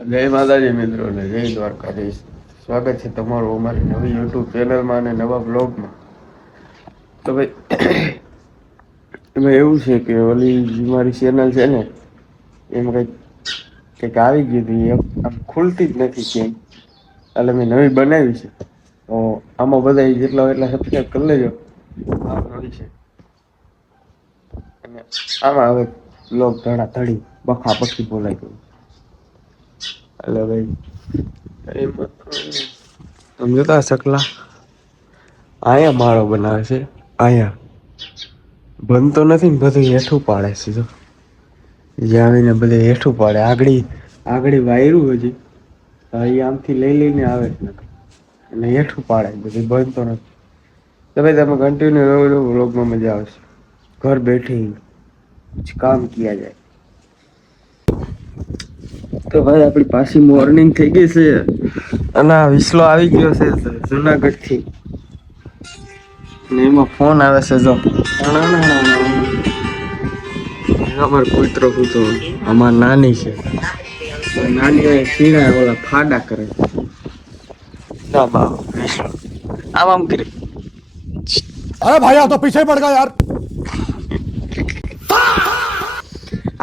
જય માતાજી મિત્રો ને જય દ્વારકાધીશ. સ્વાગત છે તમારું અમારી નવી યુટ્યુબ ચેનલમાં અને નવા બ્લોગમાં. તો ભાઈ એમાં એવું છે કે ઓલી મારી ચેનલ છે ને એમાં કંઈક આવી ગયું હતું આમ ખુલતી જ નથી કેમ એટલે મેં નવી બનાવી છે. તો આમાં બધા જેટલા એટલા સબસ્ક્રાઈબ કરી લેજો. છે અને આમાં હવે બ્લોગ ધડાધડી બખાબખી બોલાય ગયું. એટલે ભાઈ એમાં તમે જોતા શકલા આયા માળો બનાવે છે. આયા બનતો નથી ને બધું હેઠું પાડે છે જો. જ્યાં આવીને બધે હેઠું પાડે આગળી વાયરું હજી અહીં આમથી લઈને આવે છે અને હેઠું પાડે બધું બનતો નથી. તો ભાઈ તમે કન્ટિન્યુ વ્લોગમાં મજા આવશે. ઘર બેઠે કુછ કામ કિયા જાય. તો ભાઈ આપણી પાછી મોર્નિંગ થઈ ગઈ છે અને આ વિસલો આવી ગયો છે જુનાગઢ થી. ને એમાં ફોન આવે છે જો અમાર કૂતરો અમાર નાની છે. નાની સીણા ઓલા ફાડા કરે. ના બા આમ આમ કરી. अरे भाई तो पीछे पड़ गया यार।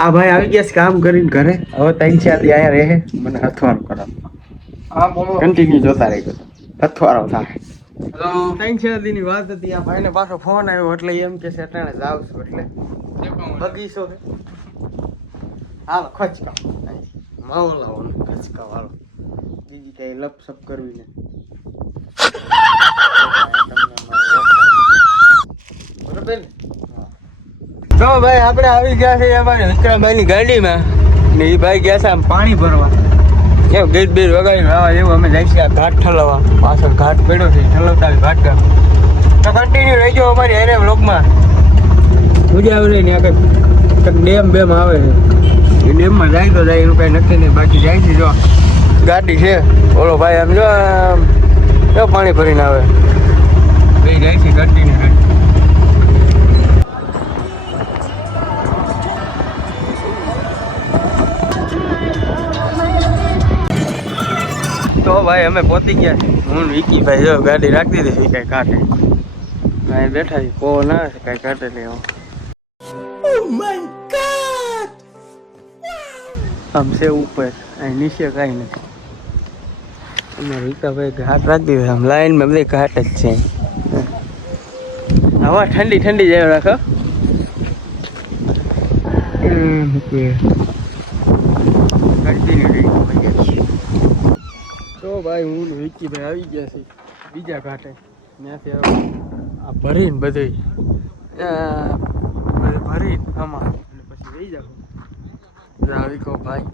આ ભાઈ આવી ગયા છે કામ કરીને ઘરે. હવે 3-4 દી આયા રહે મને અથવારો કરો. હા બોલો કન્ટિન્યુ જોતા રહેજો. અથવારો થાય. હેલો 3-4 દી ની વાત હતી. આ ભાઈને પાછો ફોન આવ્યો એટલે એમ કે છે અટાણે જાવ છું એટલે બગીચો છે. હાલો ખચકા માવલાવાનો ખચકા વાળો બીજી કઈ લપસપ કરવી ને બરોબર ને. તો ભાઈ આપણે આવી ગયા છે અમારે વિક્રમભાઈ ની ગાડીમાં ને એ ભાઈ ગયા છે આમ પાણી ભરવા. એમ ગેટ બેટ વગાડી આવા એવું અમે જાય છે આ ઘાટ ઠલવવા. પાછળ ઘાટ પડ્યો છે ઠલવતા ઘાટ ગામ. તો કન્ટિન્યુ રહેજો અમારી એરે વ્લોગમાં. મજા આવે ને આગળ ડેમ બેમ આવે છે એ ડેમમાં જાય તો જાય એનું કઈ નક્કી નહીં. બાકી જાય છે જો ગાડી છે ઓલો ભાઈ આમ જો પાણી ભરીને આવે એ જાય છે કન્ટિન્યુ ગાડી. તો ભાઈ અમે પહોંચી ગયા છે. હું વિકી ભાઈ જો ગાડી રાખી દીધી કઈ કાઢે કાંઈ બેઠા છે પવન આવે છે કઈ કાઢે નહીં. આમ છે ઉપર અહીં નીચે કાંઈ નથી. અમારે વિકાભાઈ ઘાટ રાખી દીધો આમ લાઈનમાં બધી ઘાટ જ છે. હવા ઠંડી ઠંડી જાય રાખો. તો ભાઈ હું વિકીભાઈ આવી ગયા છે બીજા ઘાટે. ત્યાંથી આ ભરીને બધું ભરીને આમાં અને પછી લઈ જાઓ. આવી કહો ભાઈ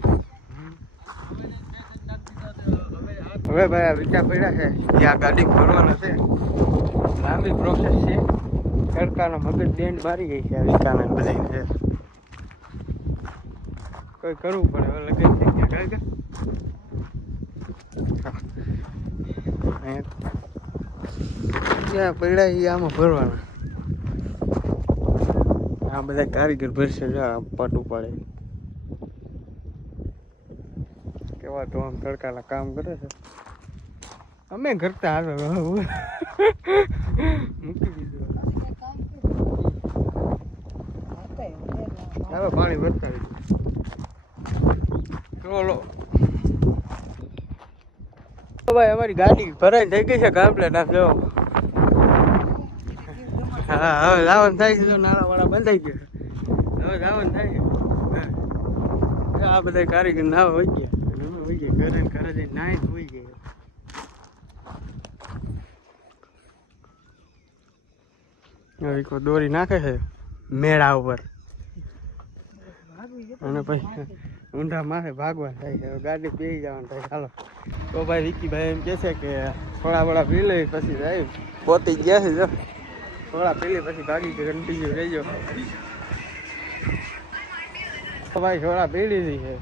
હવે ભાઈ આ વિચાર પડ્યા છે ત્યાં ગાડી ભરવાના છે. લાંબી પ્રોસેસ છે. તડકાનો મગજ બેન્ડ મારી ગઈ છે આ વિકાને બધાને છે. કોઈ કરવું પડે હવે લગન થઈ ગયા કાંઈ જ્યાં પડ્યા એ આમાં ભરવાના. આ બધા કારીગર ભરશે પટ ઉપાડે કેવા તો આમ તડકાના કામ કરે છે. અમે કરતા આવે મૂકી દીધું. હવે પાણી ભરતા ચલો ભાઈ અમારી ગાડી ભરાઈ થઈ ગઈ છે કમ્પ્લેટ. આમ જો હા હવે લાવન થાય છે. નાળા વાળા બંધાઈ ગયા હવે લાવન થાય છે. આ બધા કારીગર નાવા હોય ગયા હોય ગયા ઘરે ઘરે જઈને નાય હોય ગયા. હવે દોરી નાખે છે મેળા ઉપર અને પછી ઊંધા માથે ભાગવા થાય છે. ગાડી બેસી જવાનું થાય. ચાલો તો ભાઈ વિકીભાઈ એમ કહે છે કે થોડા વડા પી લઈ પછી જાય. પોતી ગયા છે જો થોડા પી લે પછી ભાગી કન્ટિન્યુ રહેજો. તો ભાઈ થોડા પી લીધી છે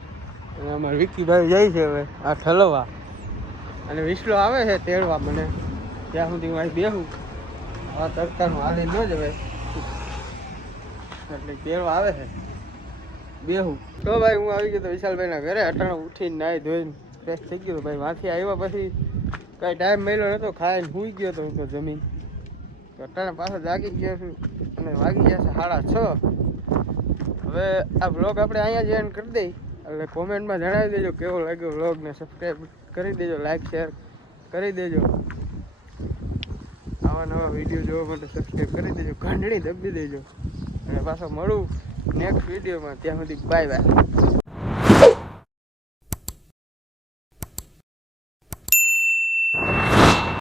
અને અમારે વિકીભાઈ જાય છે હવે આ ઠલવા અને વિસલો આવે છે તેડવા મને. ત્યાં સુધી હું અહીં બેસું આ તડકાનું હાલી ન જવાય એટલે તેડવા આવે છે. બેહું તો ભાઈ હું આવી ગયો તો વિશાલભાઈના ઘરે અટાણે ઉઠીને નાહી ધોઈને ફ્રેશ થઈ ગયો ભાઈ વાંથી આવ્યા પછી કાંઈ ટાઈમ મળ્યો નતો ખાઈને સૂઈ ગયો તો હું તો જમીન તો અટાણે પાછો જાગી ગયો છું અને વાગી ગયા છે 6:30 હવે આ વ્લોગ આપણે અહીંયા જ એન્ડ કરી દઈ એટલે કોમેન્ટમાં જણાવી દેજો કેવો લાગ્યો વ્લોગને સબસ્ક્રાઈબ કરી દેજો લાઈક શેર કરી દેજો આવા નવા વિડીયો જોવા માટે સબસ્ક્રાઈબ કરી દેજો ઘંટડી દબી દેજો અને પાછો મળું નેક્સ્ટ વિડીયોમાં ત્યાં સુધી બાય બાય